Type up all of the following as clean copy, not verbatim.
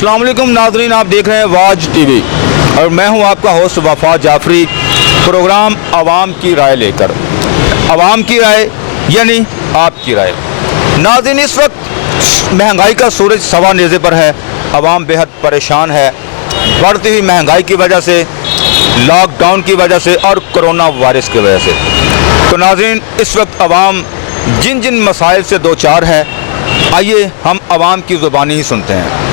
अस्सलाम वालेकुम नाज़रीन, आप देख रहे हैं वाज टीवी और मैं हूं आपका होस्ट वफा जाफरी। प्रोग्राम आवाम की राय लेकर, आवाम की राय यानी आपकी राय। नाज़रीन, इस वक्त महंगाई का सूरज सवा नेज़े पर है। आवाम बेहद परेशान है बढ़ती हुई महंगाई की वजह से, लॉकडाउन की वजह से और कोरोना वायरस की वजह से। तो नाज़रीन, इस वक्त आवाम जिन जिन मसाइल से दो चार है, आइए हम आवाम की ज़ुबानी ही सुनते हैं।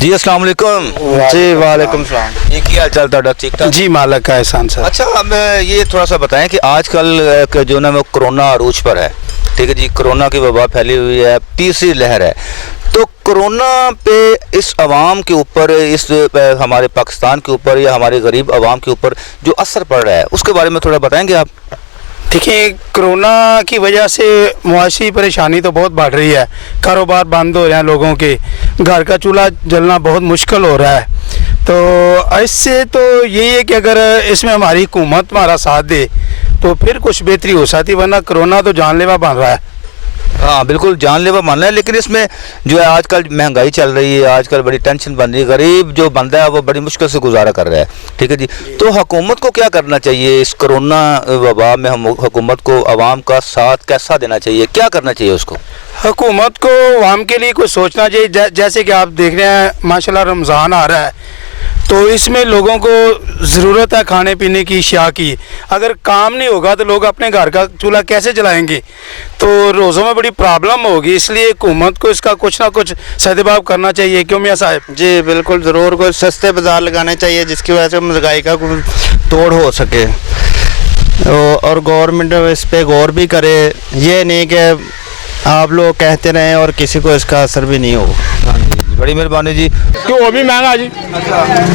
जी अस्सलाम वालेकुम। जी वालेकुम सलाम। ये क्या हाल चाल था? ठीक ठाक जी, मालक का एहसान सर। अच्छा, अब ये थोड़ा सा बताएं कि आजकल जो ना वो कोरोना अरूज पर है, ठीक है जी, कोरोना की वबा फैली हुई है, तीसरी लहर है। तो कोरोना पे इस आवाम के ऊपर, इस हमारे पाकिस्तान के ऊपर या हमारे गरीब आवाम के ऊपर जो असर पड़ रहा है, उसके बारे में थोड़ा बताएंगे आप? देखिए, कोरोना की वजह से मुआशी परेशानी तो बहुत बढ़ रही है। कारोबार बंद हो रहे हैं लोगों के, घर का चूल्हा जलना बहुत मुश्किल हो रहा है। तो इससे तो यही है कि अगर इसमें हमारी हुकूमत हमारा साथ दे तो फिर कुछ बेहतरी हो सकती, वरना कोरोना तो जानलेवा बन रहा है। हाँ बिल्कुल जानलेवा मानना है, लेकिन इसमें जो है आजकल महंगाई चल रही है, आजकल बड़ी टेंशन बन रही है, गरीब जो बंदा है वो बड़ी मुश्किल से गुजारा कर रहा है, ठीक है जी। तो हुकूमत को क्या करना चाहिए इस कोरोना वबा में? हम हुकूमत को आवाम का साथ कैसा देना चाहिए, क्या करना चाहिए उसको? हुकूमत को आवाम के लिए कुछ सोचना चाहिए। जैसे कि आप देख रहे हैं माशाल्लाह रमज़ान आ रहा है, तो इसमें लोगों को ज़रूरत है खाने पीने की, अशिया की। अगर काम नहीं होगा तो लोग अपने घर का चूल्हा कैसे जलाएंगे? तो रोज़ों में बड़ी प्रॉब्लम होगी। इसलिए हुकूमत को इसका कुछ ना कुछ सद्भाव करना चाहिए। क्यों मियाँ साहब? जी बिल्कुल, ज़रूर कोई सस्ते बाज़ार लगाने चाहिए जिसकी वजह से महंगाई का तोड़ हो सके, और गवर्नमेंट इस पे गौर भी करे। ये नहीं कि आप लोग कहते रहें और किसी को इसका असर भी नहीं हो। बड़ी मेहरबानी जी। घ्यो भी महंगा जी,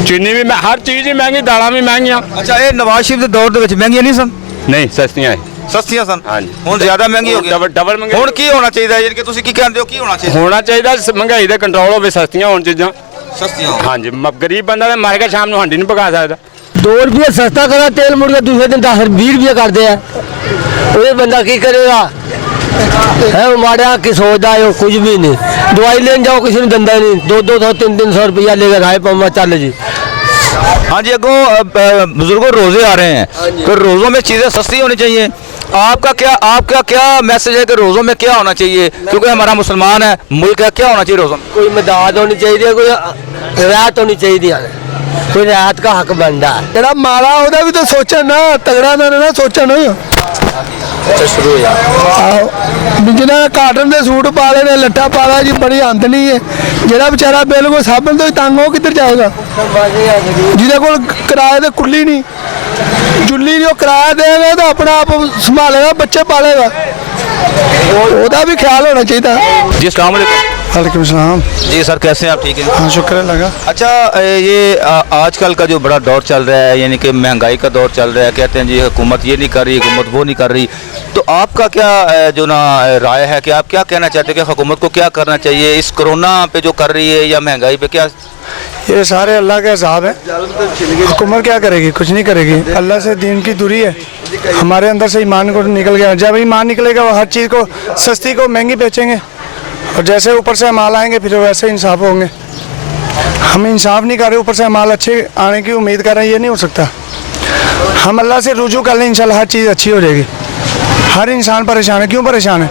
चीनी भी, हर चीज़ ही महंगी, दालां भी महंगियां। अच्छा, ये नवाज शरीफ के दौर ਦੇ ਵਿੱਚ ਮਹਿੰਗੀਆਂ ਨਹੀਂ ਸਨ? नहीं सस्तियां है, ਸਸਤੀਆਂ ਸਨ। हाँ जी। ਹੁਣ ਜ਼ਿਆਦਾ ਮਹਿੰਗੀ ਹੋ ਗਈ। डबल महंगाई ਹੁਣ ਕੀ ਹੋਣਾ ਚਾਹੀਦਾ? ਯਾਨੀ ਕਿ ਤੁਸੀਂ ਕੀ ਕਹਿੰਦੇ ਹੋ, ਕੀ ਹੋਣਾ ਚਾਹੀਦਾ? होना चाहिए। महंगाई का कंट्रोल हो, सस्तियां होन चीज़ां। ਸਸਤੀਆਂ ਹੋਣ। हाँ जी, गरीब बंदा तो मार के शाम ਨੂੰ हांडी नहीं पका सकता। 2 रुपये सस्ता करा तेल, मुड़ के दूसरे दिन 10-20 रुपये करते हैं। वो बंदा की करेगा? है वो माड़ा की सोचता है, कुछ भी नहीं। दवाई लेने जाओ किसी ने धंधा नहीं, 200 300 रुपया लेकर आए पम्मा चल जी। हाँ जी, अगो बुजुर्गों रोज़े आ रहे हैं, तो रोज़ों में चीज़ें सस्ती होनी चाहिए। आपका क्या मैसेज है कि रोज़ों में क्या होना चाहिए? क्योंकि हमारा मुसलमान है मुल्क है, क्या होना चाहिए रोज़ों में? कोई मदद होनी चाहिए, कोई रियायत होनी चाहिए, कोई रियायत का हक बनता है। जरा माड़ा होता भी तो सोचन ना, तगड़ा ना सोचन। अच्छा, शुरू हो जाए। जिन्हें काटन के सूट पा ले, लट्ठा पा ला जी, बड़ी आमदनी है। ਜਿਹੜਾ बेचारा बिल्कुल साबन तो तंग हो किधर जाएगा? ਜਿਹਦੇ ਕੋਲ किराए ਤੇ कुल्ली नहीं, जुल्ली नहीं, वो किराया देगा तो अपना आप संभालेगा, बच्चे पालेगा। ਉਹਦਾ भी ख्याल होना चाहिए। जी अस्सलाम वालेकुम। वालेकुम सलाम। जी सर, कैसे हैं आप? ठीक है, हाँ शुक्र है लगा। अच्छा, ये आजकल का जो बड़ा दौर चल रहा है, यानी कि महंगाई का दौर चल रहा है, कहते हैं जी हुकूमत ये नहीं कर रही, हुकूमत वो नहीं कर रही। तो आपका क्या जो ना राय है कि आप क्या कहना चाहते हैं कि हुकूमत को क्या करना चाहिए इस कोरोना पे जो कर रही है या महंगाई पे? क्या ये सारे अल्लाह के हिसाब है। हुकूमत क्या करेगी? कुछ नहीं करेगी। अल्लाह से दीन की दूरी है। हमारे अंदर से ईमान को निकल गया। जब ईमान निकलेगा वो हर चीज़ को सस्ती को महंगी बेचेंगे, और जैसे ऊपर से माल आएंगे फिर वैसे इंसाफ होंगे। हम इंसाफ नहीं कर रहे, ऊपर से माल अच्छे आने की उम्मीद कर रहे हैं, ये नहीं हो सकता। हम अल्लाह से रुजू कर लें, इंशाल्लाह हर चीज़ अच्छी हो जाएगी। हर इंसान परेशान है। क्यों परेशान है?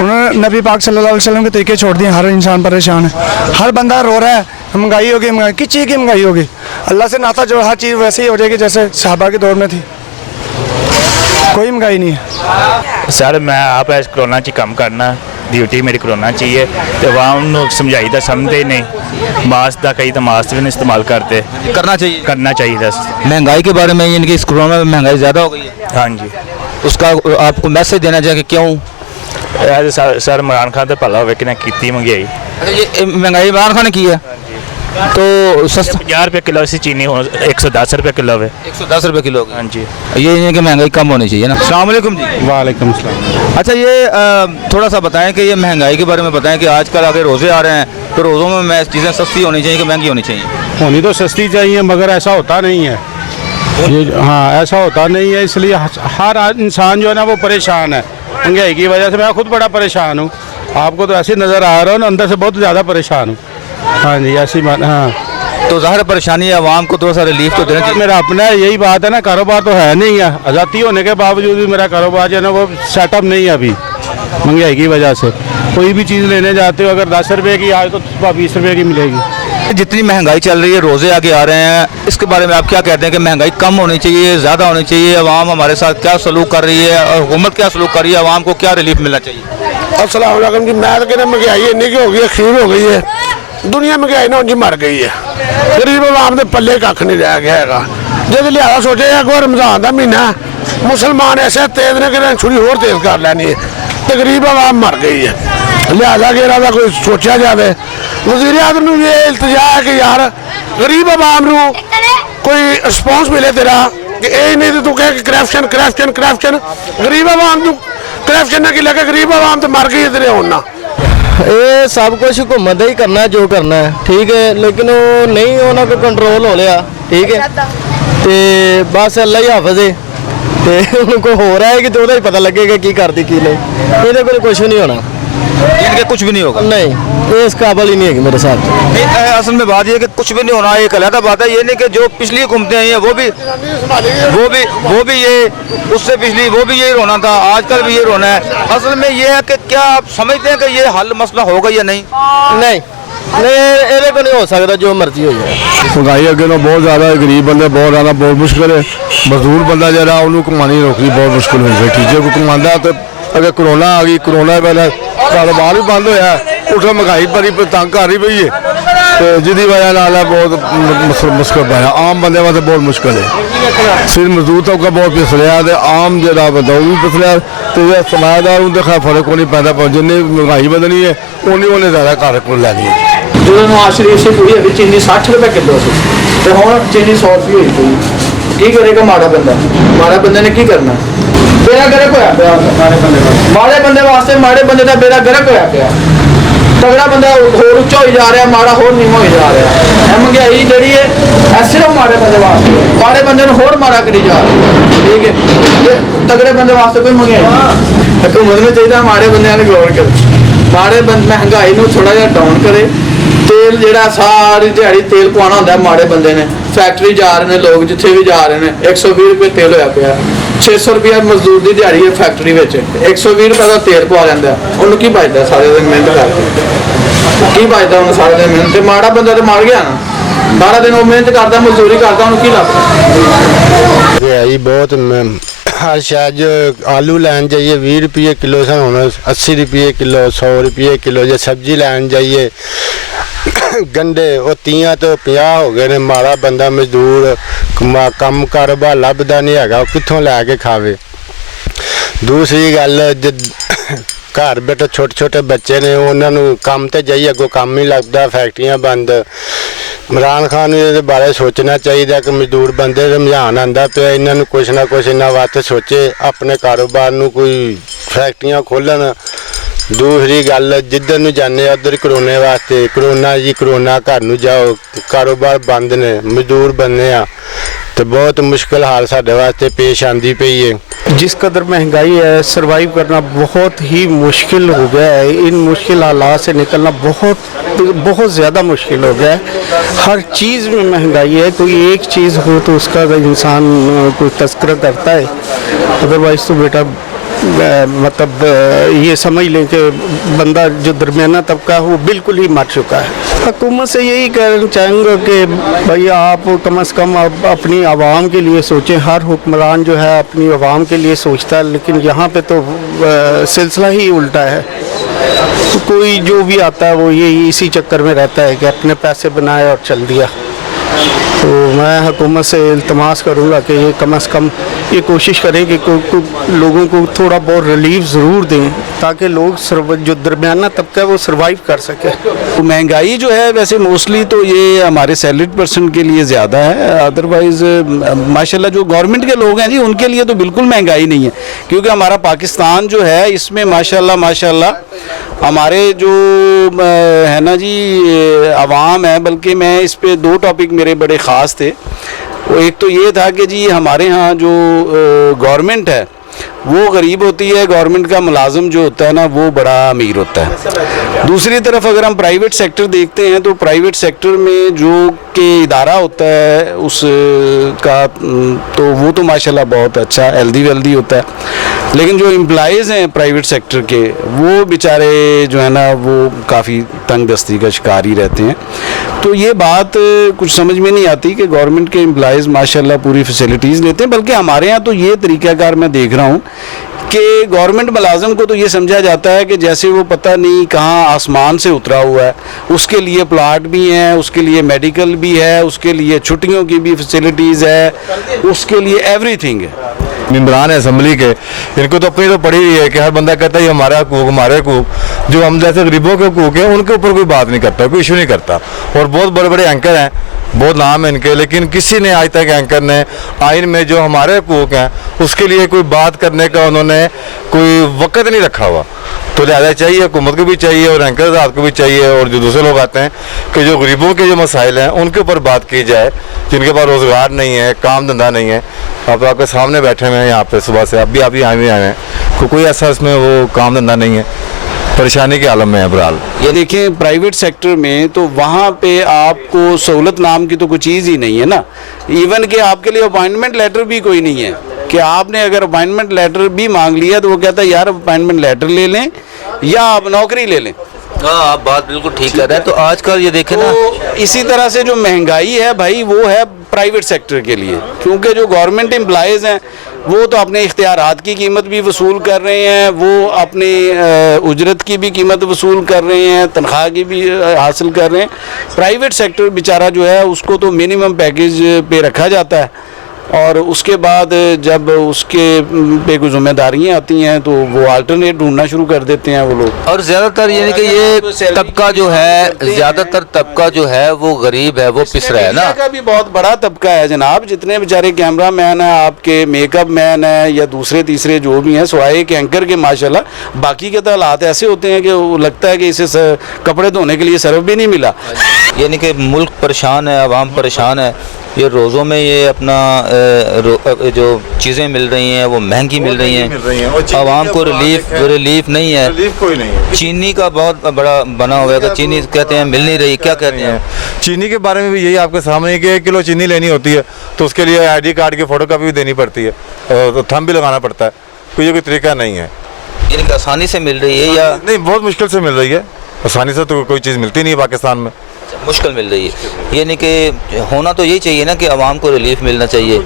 उन्होंने नबी पाक सल्लल्लाहु अलैहि वसल्लम के तरीके छोड़ दिए। हर इंसान परेशान है, हर बंदा रो रहा है, महंगाई होगी, महंगाई किस चीज़ की महंगाई होगी? अल्लाह से नाता जो हर चीज़ वैसे ही हो जाएगी जैसे सहाबा के दौर में थी। कोई महंगाई नहीं है। सर मैं आप इस कोरोना च कम करना, ड्यूटी मेरी कोरोना चाहिए, तो आवाम को समझाई तो समझते नहीं। मास्क का कई तो मास्क भी नहीं इस्तेमाल करते। करना चाहिए। महंगाई के बारे में, यानी कि इस कोरोना में महंगाई ज़्यादा हो गई है, हाँ जी, उसका आपको मैसेज देना चाहिए कि क्यों? सर इमरान खान तो भला हो कि की महंगाई। ये महंगाई इमरान खान ने की है, तो सस्ता 50 रुपये किलो से चीनी हो 110 रुपये किलो है। 110 रुपये किलो। हाँ जी, ये कि महंगाई कम होनी चाहिए ना। अस्सलाम वालेकुम जी। वालेकुम सलाम। अच्छा, ये थोड़ा सा बताएं कि ये महंगाई के बारे में बताएं कि आजकल अगर रोज़े आ रहे हैं तो रोज़ों में चीज़ें सस्ती होनी चाहिए कि महंगी होनी चाहिए? होनी तो सस्ती चाहिए, मगर ऐसा होता नहीं है। ये हाँ, ऐसा होता नहीं है, इसलिए हर इंसान जो है ना वो परेशान है। महंगाई की वजह से मैं खुद बड़ा परेशान हूँ। आपको तो ऐसे नज़र आ रहा हूँ ना, अंदर से बहुत ज़्यादा परेशान हूँ। हाँ जी, ऐसी बात। हाँ, तो ज़ाहिर परेशानी है, आवाम को थोड़ा सा रिलीफ तो देना चाहिए। मेरा अपना है, यही बात है ना, कारोबार तो है नहीं है। आज़ादी होने के बावजूद भी मेरा कारोबार जो है ना वो सेटअप नहीं है अभी, महंगाई की वजह से। कोई भी चीज़ लेने जाते हो अगर 10 रुपये की आज तो 20 रुपये की मिलेगी। जितनी महंगाई चल रही है, रोज़े आगे आ रहे हैं, इसके बारे में आप क्या कहते हैं कि महंगाई कम होनी चाहिए, ज़्यादा होनी चाहिए? आवाम हमारे साथ क्या सलूक कर रही है और हुकूमत क्या सलूक कर रही है? आवाम को क्या रिलीफ मिलना चाहिए? अस्सलाम वालेकुम जी। मैं तो कहना महंगाई इन्नी की हो गई है, खीर हो गई है, दुनिया महंगाई ना जी मर गई है। गरीब आवाम के पल्ले कख नहीं रह गया है। जब लिहाजा सोचे अगर रमजान का महीना मुसलमान ऐसे तेज ने कि छुरी होर तेज कर लैनी है, तो गरीब आवाम मर गई है। लिहाजा कि इन्हों कोई सोचा जाए। वज़ीर आज़म नूं ये इल्तजा है कि यार गरीब आवाम नूं कोई रिस्पॉन्स मिले तेरा, कि ये नहीं तो तू कह कि करप्शन करप्शन करप्शन, गरीब आवाम नूं करप्शन ने की लगे, गरीब आवाम तो मर गई है तेरे होना। ਇਹ ਸਭ ਕੁਝ ਹੁਕੂਮਤ ਦਾ ਹੀ ਕਰਨਾ ਜੋ ਕਰਨਾ ਹੈ, ਠੀਕ ਹੈ, ਲੇਕਿਨ ਉਹ ਨਹੀਂ ਉਹਨਾਂ ਕੋ ਕੰਟਰੋਲ ਹੋ ਲਿਆ, ਠੀਕ ਹੈ, ਤੇ ਬਸ ਅੱਲਾ ਹੀ ਹਾਫਿਜ਼ ਹੈ। ਤੇ ਉਹਨੂੰ ਕੋਈ ਹੋ ਰਿਹਾ ਹੈ ਕਿ ਤੇ ਉਹਦਾ ਹੀ ਪਤਾ ਲੱਗੇਗਾ ਕੀ ਕਰਦੀ ਕੀ ਨਹੀਂ। ਇਹਦੇ ਕੋਲ ਕੁਝ ਨਹੀਂ ਹੋਣਾ, इनके कुछ भी नहीं होगा। नहीं, ये इस काबिल ही नहीं है मेरे साथ। असल में बात यह है कि कुछ भी नहीं होना, एक अलहदा बात है। ये नहीं कि जो पिछली हुकूमतें आई हैं वो भी ये उससे पिछली वो भी यही रोना था, आजकल भी ये रोना है। असल में ये है कि क्या आप समझते हैं कि ये हल मसला होगा या नहीं? नहीं नहीं, ਇਹਦੇ ਕੋਲ ਨਹੀਂ ਹੋ ਸਕਦਾ, ਜੋ ਮਰਜ਼ੀ ਹੋ ਜਾਏ। महंगाई अगे तो बहुत ज़्यादा है, गरीब बंदे बहुत ज़्यादा बहुत मुश्किल है। मजदूर बंदा जरा उन्होंने कमानी रोकनी बहुत मुश्किल हुई बैठी। जो कोई कमांदा तो अगर कोरोना आ गई, कोरोना पहले कारोबार भी बंद होया, उठा महंगाई बड़ी तंग कर रही पई है, तो जिसकी वजह नाल बहुत मुश्किल पाया। आम बंदे वास्ते बहुत मुश्किल है। सिर मजदूर तबका बहुत पिसलिया, तो आम जरा बंदा वो भी पिसलिया, तो समाजदार उनके खैर फर्क को नहीं पैदा पर जिन्हें महंगाई बदनी है उन्हें ज़्यादा घर को लैनी है। जो नवाज शरीफ से पूरी अभी चीनी 60 रुपए किलो से, तो हम चीनी 100 रुपये हुई पई। की करेगा माड़ा बंदा ने की करना? बेड़ा गर्क होया पिया माड़े बंदे वास्ते, माड़े बंदे का बेड़ा गर्क होया पिया। तगड़ा बंदा होर उच्चा हो जा रहा, माड़ा होर नीवा हो जा रहा। महंगाई जी है सिर्फ माड़े बंदे वास्ते, माड़े बंदे होर माड़ा करी जा रहा, ठीक है। तगड़े बंदे वास्ते कोई महंगाई हुकूमत में चाहिए माड़े बंद ने गौर करे, माड़े महंगाई को थोड़ा जहा डाउन करे। तेल जोड़ा सारी दिहाड़ी तेल पवाना होंगे माड़े बंदे ने, फैक्ट्री जा रहे हैं लोग, जिथे भी जा रहे हैं 120 रुपये तेल होया पिया। 600 रुपया मजदूर की दिहाड़ी है फैक्ट्री में, 120 रुपये का तेल पवा लेंदा, उन्होंने की बचता सारे दिन मेहनत करके, की बचता उन्हें सारे दिन मेहनत। माड़ा बंदा तो मर गया ना, सारा दिन वो मेहनत करता मजदूरी करता, उन्होंने की लगता है बहुत। हर शायद जो आलू लैन जाइए 20 रुपये किलो से होना 80 रुपये किलो, 100 रुपये किलो। जो सब्जी लैन जाइए गंढे वो 30 तो 50 हो गए ने। माड़ा बंदा मजदूर कम कारोबार लभदा नहीं है, कित्थों लैके खावे। दूसरी गल घर बैठे छोटे छोटे बच्चे ने, उन्होंने काम तो जाइए अगों काम ही लगता, फैक्ट्रियां बंद। इमरान खान ने बारे सोचना चाहिए कि मजदूर बंदे रमजान आंदा पे, इन्होंने कुछ ना कुछ इन्होंने वास्ते सोचे, अपने कारोबार नू कोई फैक्ट्रियां खोलन। दूसरी गल जिधर नू जाने उधर करोने वास्ते, करोना जी करोना, घर नू जाओ कारोबार बंद ने, मजदूर बंदे आ, तो बहुत मुश्किल हाल साडे वास्ते पेश आंदी पई है। जिस कदर महंगाई है, सरवाइव करना बहुत ही मुश्किल हो गया है। इन मुश्किल हालात से निकलना बहुत ज़्यादा मुश्किल हो गया है। हर चीज़ में महंगाई है, कोई एक चीज़ हो तो उसका इंसान कोई तस्करा करता है, अदरवाइज़ तो बेटा मतलब ये समझ लें कि बंदा जो दरमियाना तबका है वो बिल्कुल ही मर चुका है। हुकूमत से यही कहना चाहूँगा कि भाई आप कम से कम अपनी आवाम के लिए सोचें। हर हुक्मरान जो है अपनी आवाम के लिए सोचता है, लेकिन यहाँ पे तो सिलसिला ही उल्टा है। तो कोई जो भी आता है वो यही इसी चक्कर में रहता है कि अपने पैसे बनाए और चल दिया। तो मैं हुकूमत से इल्तमास करूँगा कि ये कम से कम ये कोशिश करें कि लोगों को थोड़ा बहुत रिलीफ ज़रूर दें, ताकि लोग जो दरमियाना तबका है वो सर्वाइव कर सके। तो महंगाई जो है वैसे मोस्टली तो ये हमारे सैलरीड पर्सन के लिए ज़्यादा है, अदरवाइज़ माशाल्लाह जो गवर्नमेंट के लोग हैं जी उनके लिए तो बिल्कुल महंगाई नहीं है, क्योंकि हमारा पाकिस्तान जो है इसमें माशाल्लाह हमारे जो है ना जी आवाम है, बल्कि मैं इस पे 2 टॉपिक मेरे बड़े ख़ास थे। एक तो ये था कि जी हमारे यहाँ जो गवर्नमेंट है وہ غریب ہوتی ہے, گورنمنٹ کا ملازم جو ہوتا ہے نا وہ بڑا امیر ہوتا ہے. دوسری طرف اگر ہم پرائیویٹ سیکٹر دیکھتے ہیں تو پرائیویٹ سیکٹر میں جو کہ ادارہ ہوتا ہے اس کا تو وہ تو ماشاءاللہ بہت اچھا ہیلدی ویلدی ہوتا ہے, لیکن جو امپلائیز ہیں پرائیویٹ سیکٹر کے وہ بیچارے جو ہے نا وہ کافی تنگ دستی کا شکار ہی رہتے ہیں. تو یہ بات کچھ سمجھ میں نہیں آتی کہ گورنمنٹ کے امپلائیز ماشاءاللہ پوری فیسلٹیز لیتے ہیں, بلکہ ہمارے یہاں تو یہ طریقہ کار میں دیکھ رہا ہوں کہ گورنمنٹ ملازم کو تو یہ سمجھا جاتا ہے کہ جیسے وہ پتہ نہیں کہاں آسمان سے اترا ہوا ہے, اس کے لیے پلاٹ بھی ہیں, اس کے لیے میڈیکل بھی ہے, اس کے لیے چھٹیوں کی بھی فیسلٹیز ہے, اس کے لیے ایوری تھنگ ہے. ممبران اسمبلی کے ان کو تو اپنی تو پڑی ہوئی ہے کہ ہر بندہ کہتا ہے یہ ہمارا حقوق ہمارے حقوق, جو ہم جیسے غریبوں کے حقوق ہیں ان کے اوپر کوئی بات نہیں کرتا, کوئی ایشو نہیں کرتا. اور بہت بڑے بڑے اینکر ہیں, بہت نام ہے ان کے, لیکن کسی نے آج تک اینکر نے آئین میں جو ہمارے حقوق ہیں اس کے لیے کوئی بات کرنے کا انہوں نے کوئی وقت نہیں رکھا ہوا. تو لہٰذا چاہیے حکومت کو بھی چاہیے اور اینکر ذات کو بھی چاہیے اور جو دوسرے لوگ آتے ہیں کہ جو غریبوں کے جو مسائل ہیں ان کے اوپر بات کی جائے, جن کے پاس روزگار نہیں ہے, کام دھندہ نہیں ہے. آپ کے سامنے بیٹھے ہوئے ہیں یہاں پہ صبح سے, اب بھی آپ آئے ہیں, کوئی ایسا اس میں وہ کام دھندہ نہیں ہے, پریشانی کے عالم میں ہے برحال. یہ دیکھیں پرائیویٹ سیکٹر میں تو وہاں پہ آپ کو سہولت نام کی تو کوئی چیز ہی نہیں ہے نا. ایون کہ آپ کے لیے اپائنٹمنٹ لیٹر بھی کوئی نہیں ہے کہ آپ نے اگر اپائنٹمنٹ لیٹر بھی مانگ لیا تو وہ کہتا ہے یار اپائنٹمنٹ لیٹر لے لیں یا آپ نوکری لے لیں. ہاں آپ بات بالکل ٹھیک کر رہے ہیں. تو آج کل یہ دیکھیں نا, اسی طرح سے جو مہنگائی ہے بھائی وہ ہے پرائیویٹ سیکٹر کے لیے, کیونکہ جو گورنمنٹ امپلائیز ہیں وہ تو اپنے اختیارات کی قیمت بھی وصول کر رہے ہیں, وہ اپنے اجرت کی بھی قیمت وصول کر رہے ہیں, تنخواہ کی بھی حاصل کر رہے ہیں. پرائیویٹ سیکٹر بیچارہ جو ہے اس کو تو منیمم پیکیج پہ رکھا جاتا ہے اور اس کے بعد جب اس کے پہ کوئی ذمہ داریاں آتی ہیں تو وہ آلٹرنیٹ ڈھونڈنا شروع کر دیتے ہیں وہ لوگ. اور زیادہ تر یعنی کہ یہ طبقہ جو ہے, زیادہ تر طبقہ جو ہے وہ غریب ہے, وہ پس رہا ہے نا. کا بھی بہت بڑا طبقہ ہے جناب, جتنے بیچارے کیمرہ مین ہیں, آپ کے میک اپ مین ہیں یا دوسرے تیسرے جو بھی ہیں, سوائے کے اینکر کے ماشاءاللہ باقی کے تو حالات ایسے ہوتے ہیں کہ وہ لگتا ہے کہ اسے کپڑے دھونے کے لیے صرف بھی نہیں ملا. یعنی کہ ملک پریشان ہے, عوام پریشان ہے. یہ روزوں میں یہ اپنا جو چیزیں مل رہی ہیں وہ مہنگی مل رہی ہیں, عوام کو ریلیف نہیں ہے. چینی کا بہت بڑا بنا ہوا ہے کہ چینی کہتے ہیں مل نہیں رہی, کیا کہتے ہیں؟ چینی کے بارے میں بھی یہی آپ کے سامنے کہ 1 کلو چینی لینی ہوتی ہے تو اس کے لیے ID کارڈ کی فوٹو کاپی بھی دینی پڑتی ہے, تھم بھی لگانا پڑتا ہے. کوئی طریقہ نہیں ہے. یعنی کہ آسانی سے مل رہی ہے یا نہیں؟ بہت مشکل سے مل رہی ہے, آسانی سے تو کوئی چیز ملتی نہیں ہے پاکستان میں, مشکل مل رہی ہے. یعنی کہ ہونا تو یہی چاہیے نا کہ عوام کو ریلیف ملنا چاہیے,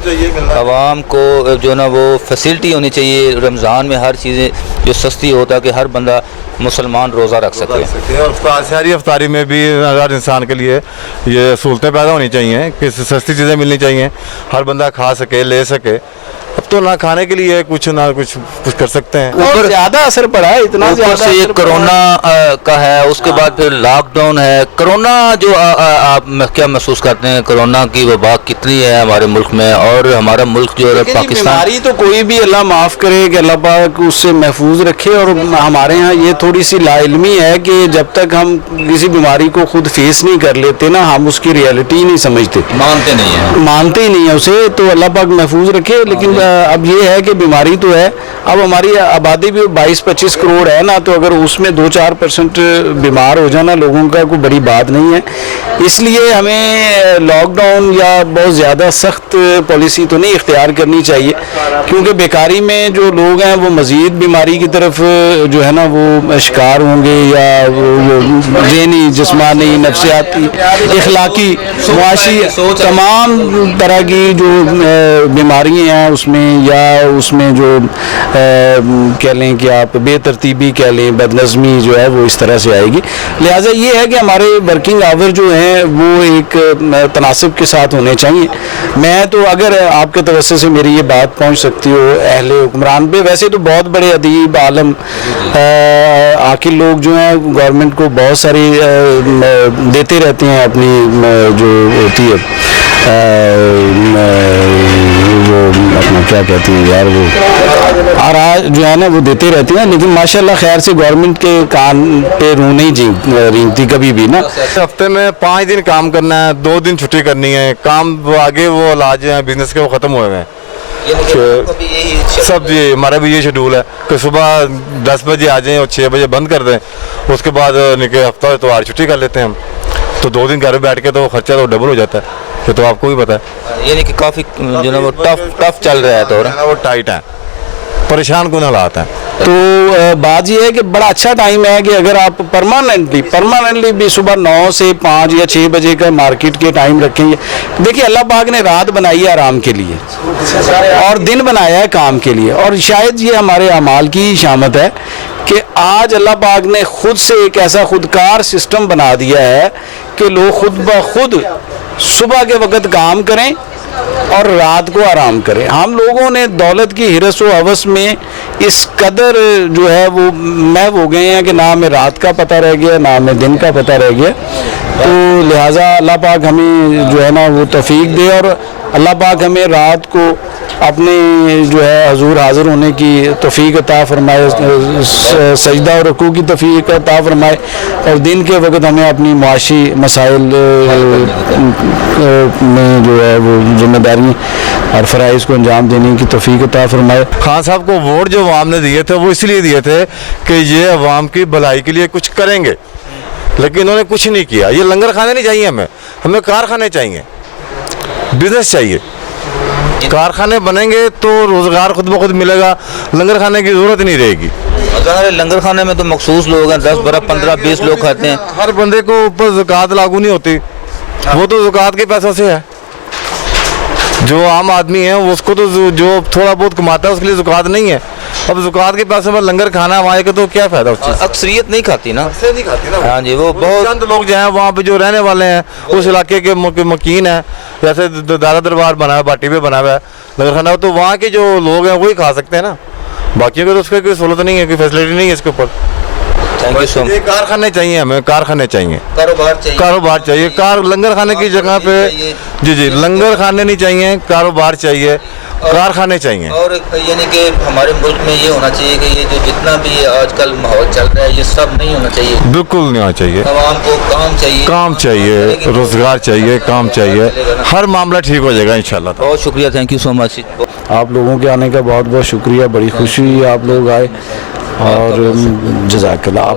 عوام کو جو نا وہ فیسلٹی ہونی چاہیے. رمضان میں ہر چیزیں جو سستی ہوتا ہے کہ ہر بندہ مسلمان روزہ رکھ سکے. اور سحری افطاری میں بھی ہر انسان کے لیے یہ سہولتیں پیدا ہونی چاہیے کہ سستی چیزیں ملنی چاہیے, ہر بندہ کھا سکے, لے سکے. اب تو نہ کھانے کے لیے کچھ نہ کچھ کر سکتے ہیں. اوپر زیادہ اثر پڑا ہے, اتنا اوپر سے یہ کرونا کا ہے, اس کے بعد پھر لاک ڈاؤن ہے. کرونا جو آپ کیا محسوس کرتے ہیں, کرونا کی وبا کتنی ہے ہمارے ملک میں, اور ہمارا ملک جو ہے پاکستان, بیماری تو کوئی بھی اللہ معاف کرے کہ اللہ پاک اس سے محفوظ رکھے. اور ہمارے ہاں یہ تھوڑی سی لا علمی ہے کہ جب تک ہم کسی بیماری کو خود فیس نہیں کر لیتے نا, ہم اس کی ریئلٹی نہیں سمجھتے, مانتے ہی نہیں ہیں اسے. تو اللہ پاک محفوظ رکھے. لیکن اب یہ ہے کہ بیماری تو ہے, اب ہماری آبادی بھی 22-25 کروڑ ہے نا, تو اگر اس میں 2-4% بیمار ہو جانا لوگوں کا کوئی بڑی بات نہیں ہے. اس لیے ہمیں لاک ڈاؤن یا بہت زیادہ سخت پالیسی تو نہیں اختیار کرنی چاہیے, کیونکہ بیکاری میں جو لوگ ہیں وہ مزید بیماری کی طرف جو ہے نا وہ شکار ہوں گے, یا ذہنی, جسمانی, نفسیاتی, اخلاقی, معاشی تمام طرح کی جو بیماریاں ہیں اس میں, یا اس میں جو کہہ لیں کہ آپ بے ترتیبی کہہ لیں, بد نظمی جو ہے وہ اس طرح سے آئے گی. لہٰذا یہ ہے کہ ہمارے ورکنگ آور جو ہیں وہ ایک تناسب کے ساتھ ہونے چاہیے. میں تو اگر آپ کے توسط سے میری یہ بات پہنچ سکتی ہو اہل حکمران پہ, ویسے تو بہت بڑے ادیب, عالم, عاقل لوگ جو ہیں گورنمنٹ کو بہت ساری دیتے رہتے ہیں اپنی جو ہوتی ہے جو اپنا کیا کہتے ہیں یار, وہ آراء جو ہے نا وہ دیتے رہتے ہیں. لیکن ماشاءاللہ خیر سے گورنمنٹ کے کان پہ روح نہیں رینگتی کبھی بھی نا. ہفتے میں 5 دن کام کرنا ہے, 2 دن چھٹی کرنی ہے. کام آگے وہ علاج ہیں بزنس کے وہ ختم ہوئے ہیں. सब ये हमारा भी ये शेड्यूल है कि सुबह 10 बजे आ जाएं और 6 बजे बंद कर दें, उसके बाद निकले हफ्ता इतवार छुट्टी कर लेते हैं हम, तो 2 दिन घर में बैठ के तो खर्चा तो डबल हो जाता है, ये तो आपको भी पता है। यानी कि काफ़ी जो ना वो टफ चल रहा है, तो वो टाइट है, परेशान कौन हालात हैं। तो बात ये है कि बड़ा अच्छा टाइम है कि अगर आप परमानेंटली भी सुबह 9 से 5 या 6 बजे का मार्केट के टाइम रखेंगे। देखिए अल्लाह पाक ने रात बनाई है आराम के लिए और दिन बनाया है काम के लिए, और शायद ये हमारे अमाल की शामत है कि आज अल्लाह पाक ने खुद से एक ऐसा खुदकार सिस्टम बना दिया है कि लोग खुद ब खुद सुबह के वक्त काम करें और रात को आराम करें। हम लोगों ने दौलत की हिरस व हवस में इस कदर जो है वो महव हो गए हैं कि ना हमें रात का पता रह गया, ना हमें दिन का पता रह गया। तो लिहाजा अल्लाह पाक हमें जो है ना वो तौफीक दे, और अल्लाह पाक हमें रात को अपने जो है हजूर हाजिर होने की तौफीक अता फरमाए, सजदा और रुकू की तौफीक अता फरमाए, और दिन के वक्त हमें अपनी मुआशी मसाइल में जो है वो जिम्मेदारी और फ़राइज़ को अंजाम देने की तौफीक अता फरमाए। खान साहब को वोट जो अवाम ने दिए थे वो इसलिए दिए थे कि ये अवाम की भलाई के लिए कुछ करेंगे, लेकिन इन्होंने कुछ नहीं किया। ये लंगर खाने नहीं चाहिए हमें, हमें कारखाने चाहिए, बिजनेस चाहिए। कारखाने बनेंगे तो रोज़गार खुद ब खुद मिलेगा, लंगर खाने की ज़रूरत नहीं रहेगी। लंगर खाने में तो मखसूस लोग हैं, 10, 12, 15, 20 लोग खाते हैं। हर बंदे को ऊपर ज़कात लागू नहीं होती, वो तो ज़कात के पैसों से है। जो आम आदमी है उसको तो जो थोड़ा बहुत कमाता है उसके लिए ज़कात नहीं है। अब ज़कात के पैसे में लंगर खाना वहाँ के तो क्या फ़ायदा उस चीज़? अक्सरियत नहीं खाती ना, नहीं खाती ना। हाँ जी, वो बहुत चंद लोग जो हैं वहाँ पे जो रहने वाले हैं उस इलाके के मकीन हैं, जैसे दादा दरबार बना है, बाटी पे बना हुआ है लंगर खाना, तो वहाँ के जो लोग हैं वही खा सकते हैं ना, बाकियों को तो उसकी कोई सहूलत नहीं है, कोई फैसिलिटी नहीं है इसके ऊपर। Thank you so much. कारखाने चाहिए हमें, कारखाने चाहिए, कारोबार चाहिए, लंगर खाने की जगह पे जी लंगर खाने नहीं चाहिए, कारोबार चाहिए, कारखाने चाहिए। और यानी कि हमारे मुल्क में ये होना चाहिए कि ये जो जितना भी आजकल माहौल चल रहा है ये सब नहीं होना चाहिए, बिल्कुल नहीं होना चाहिए। आवाम को काम चाहिए, रोजगार चाहिए, काम चाहिए, हर मामला ठीक हो जाएगा इंशाल्लाह। बहुत शुक्रिया, थैंक यू सो मच। आप लोगों के आने का बहुत बहुत शुक्रिया, बड़ी खुशी हुई आप लोग आए, और जज़ाकल्लाह।